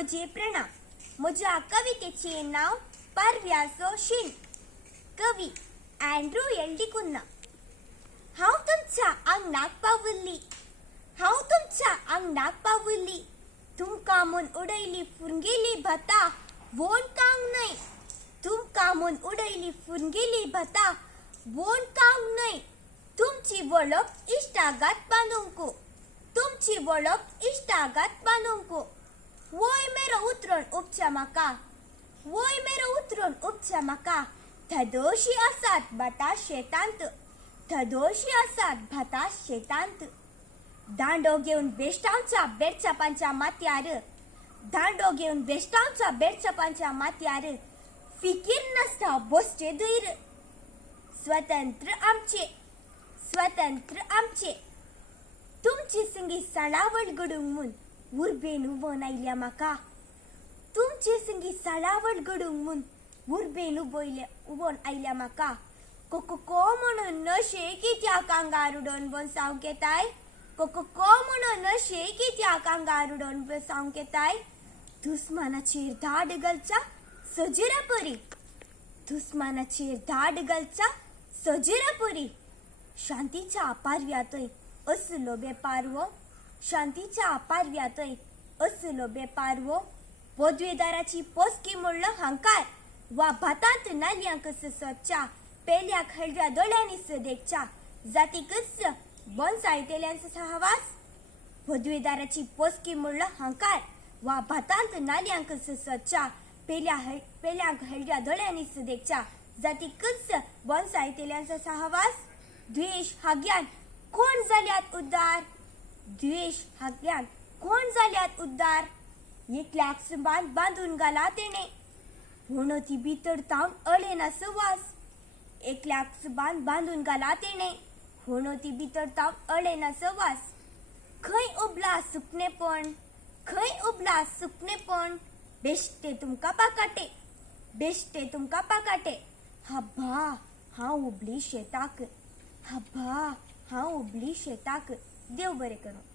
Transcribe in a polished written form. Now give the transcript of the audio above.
म्हजे प्रणाम. म्हज्या कवितेचे नाव पारव्याचो शीण. कवी अँड्रू एल्डिकुन्ना. हांव तुमच्या अंगणाक पावुल्ली, हांव तुमच्या अंगणाक पावुल्ली. तुमकां म्हूण उडयली फुरंगेली भातां, वोण खावंक न्हय. तुमकां म्हूण उडयली फुरंगेली भातां, वोण खावंक न्हय. तुमची वळख इश्टागात बांदूंक, तुमची वळख इश्टागात बांदूंक. वोय मेरो उतरून उपच्या म्हाका, वोय मेरो उतरून उपच्या म्हाका. धदोशी आसात भातां शेतांत, धदोशी आसात भातां शेतांत. दांडो घेवन बेश्टांच्या बेडचापांच्या माथ्यार, दांडो घेवन बेश्टांच्या बेडचापांच्या माथ्यार. फिकीर नासता बोसचे धैर. स्वतंत्र आमचे, स्वतंत्र आमचे. तुमची संगी साळावळ घडूंक म्हूण उर्बेन उबोन आयल्या म्हाका. तुमचे संगी साळावळ घडूंक म्हूण उर्बेन उबोन आयल्या म्हाका. कोको म्हणून नशे कित्याक आंगार उडोवन बसावंक येताय, कोको म्हणून नशे कित्याक आंगार उडोवन बसावंक येताय. दुस्मानाचेर धाड घालच्या सजेरा परी, दुस्मानाचेर धाड घालच्या सजेरा परी. शांतीच्या पारव्यातय असलो बेपारवो, शांतीच्या पारव्यातय असलो बेपारवो. पदवेदाराची पोसकी म्हणलो हांकार, वा भातांत नाल्यांक सोदच्या. पेल्याक हळव्या दोळ्यांनी देखच्या, जातीकच बनसायतेल्यांचो सहवास. पदवेदाराची पोसकी म्हणलो हांकार, वा भातांत नाल्यांक सोदच्या. पेल्याक हळव्या दोळ्यांनी देखच्या, जातीकच बनसायतेल्यांचो सहवास. द्वेष हाग्यान कोण जाल्यात उद्दार, द्वेष हाग्यान कोण जाल्यात उद्दार. एकल्याक सुबान बांदून घाला तेणे, म्हणून ती भितर तावन अळेना सुवास. एकल्याक सुबान बांदून घाला तेणे, म्हणून ती भितर तावन अळेना सुवास. खंय उबला सुकणेपण, खंय उबला सुकणेपण. बेश्टे तुमकां पाकाटे, बेश्टे तुमकां पाकाटे. हाब्बा हांव उबली शेताक, हाब्बा हांव उबली शेताक. देव बरें करूं.